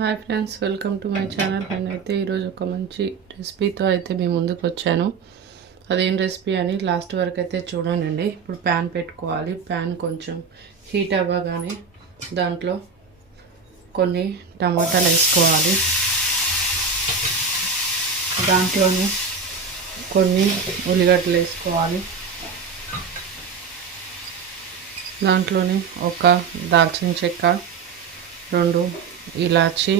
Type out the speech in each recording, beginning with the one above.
Hi friends, welcome to my channel. నేను అయితే ఈరోజు ఒక మంచి రెసిపీతో అయితే మీ ముందుకు వచ్చాను. అదేం రెసిపీ అని లాస్ట్ వరకు అయితే చూడండి. ఇప్పుడు ప్యాన్ పెట్టుకోవాలి. ప్యాన్ కొంచెం హీట్ అవ్వగానే దాంట్లో కొన్ని టమాటాలు వేసుకోవాలి. దాంట్లోనే కొన్ని ఉల్లిగడ్డలు వేసుకోవాలి. దాంట్లోనే ఒక దాల్చిన చెక్క, 2 ఇలాచి,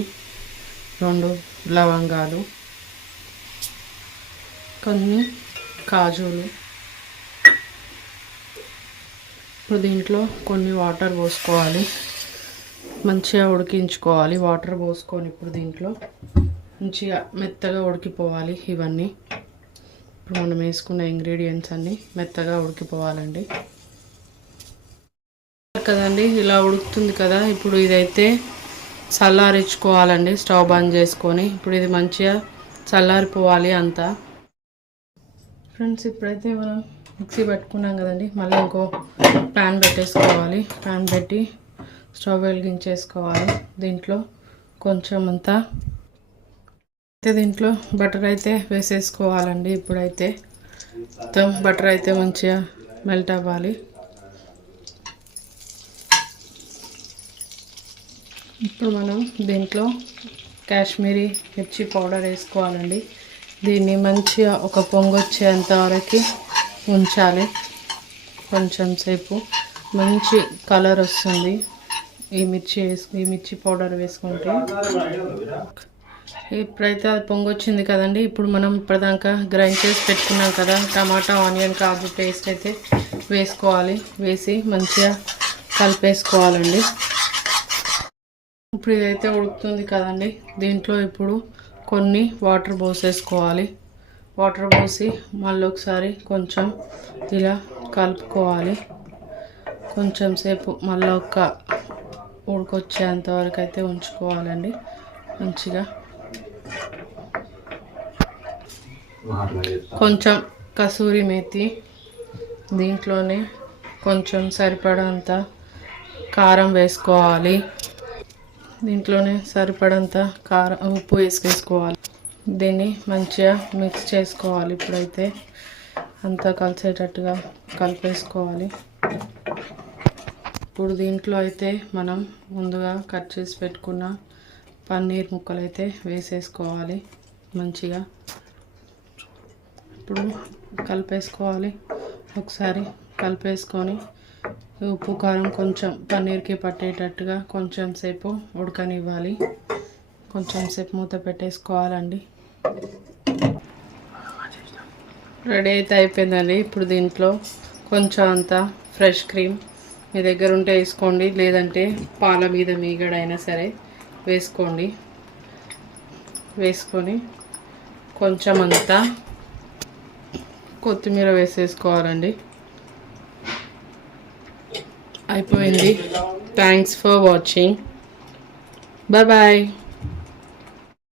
2 లవంగాలు, కొన్ని కాజులు. ఇప్పుడు దీంట్లో కొన్ని వాటర్ పోసుకోవాలి. మంచిగా ఉడికించుకోవాలి. వాటర్ పోసుకొని ఇప్పుడు దీంట్లో మంచిగా మెత్తగా ఉడికిపోవాలి. ఇవన్నీ ఇప్పుడు మనం వేసుకున్న ఇంగ్రీడియంట్స్ అన్నీ మెత్తగా ఉడికిపోవాలండి కదండి. ఇలా ఉడుకుతుంది కదా. ఇప్పుడు ఇదైతే చల్లారించుకోవాలండి. స్టవ్ బంద్ చేసుకొని ఇప్పుడు ఇది మంచిగా చల్లారిపోవాలి అంతా. ఫ్రెండ్స్, ఇప్పుడైతే మనం మిక్సీ పెట్టుకున్నాం కదండి. మళ్ళీ ఇంకో ప్యాన్ పెట్టేసుకోవాలి. ప్యాన్ పెట్టి స్టవ్ వెలిగించేసుకోవాలి. దీంట్లో కొంచెం అంతా దీంట్లో బటర్ అయితే వేసేసుకోవాలండి. ఇప్పుడైతే మొత్తం బటర్ అయితే మంచిగా మెల్ట్ అవ్వాలి. ఇప్పుడు మనం దీంట్లో కాశ్మీరీ మిర్చి పౌడర్ వేసుకోవాలండి. దీన్ని మంచిగా ఒక పొంగు వచ్చేంత వరకు ఉంచాలి. కొంచెం సేపు మంచి కలర్ వస్తుంది ఈ మిర్చి పౌడర్ వేసుకుంటే. ఇప్పుడైతే అది పొంగు వచ్చింది కదండి. ఇప్పుడు మనం ఇప్పటిదాకా గ్రైండ్ చేసి పెట్టుకున్నాం కదా టమాటా, ఆనియన్, కాజు పేస్ట్ అయితే వేసుకోవాలి. వేసి మంచిగా కలిపేసుకోవాలండి. ఇప్పుడు ఇదైతే ఉడుకుతుంది కదండి. దీంట్లో ఇప్పుడు కొన్ని వాటర్ పోసేసుకోవాలి. వాటర్ పోసి మళ్ళీ ఒకసారి కొంచెం ఇలా కలుపుకోవాలి. కొంచెం సేపు మళ్ళీ ఒక ఉడికొచ్చేంత వరకు అయితే ఉంచుకోవాలండి మంచిగా. కొంచెం కసూరి మేతి, దీంట్లోనే కొంచెం సరిపడంత కారం వేసుకోవాలి. దీంట్లోనే సరిపడంత ఉప్పు వేసేసుకోవాలి. దీన్ని మంచిగా మిక్స్ చేసుకోవాలి. ఇప్పుడైతే అంతా కలిసేటట్టుగా కలిపేసుకోవాలి. ఇప్పుడు దీంట్లో అయితే మనం ముందుగా కట్ చేసి పెట్టుకున్న పన్నీర్ ముక్కలు అయితే వేసేసుకోవాలి మంచిగా. ఇప్పుడు కలిపేసుకోవాలి. ఒకసారి కలిపేసుకొని ఉప్పు కారం కొంచెం పన్నీర్కి పట్టేటట్టుగా కొంచెం సేపు ఉడకనివ్వాలి. కొంచెం సేపు మూత పెట్టేసుకోవాలండి. రెడీ అయితే అయిపోయిందండి. ఇప్పుడు దీంట్లో కొంచెం అంత ఫ్రెష్ క్రీమ్ మీ దగ్గర ఉంటే వేసుకోండి, లేదంటే పాల మీద మీగడైనా సరే వేసుకోండి. వేసుకొని కొంచెం అంతా కొత్తిమీర వేసేసుకోవాలండి. అయిపోయింది. Thanks for watching. Bye bye.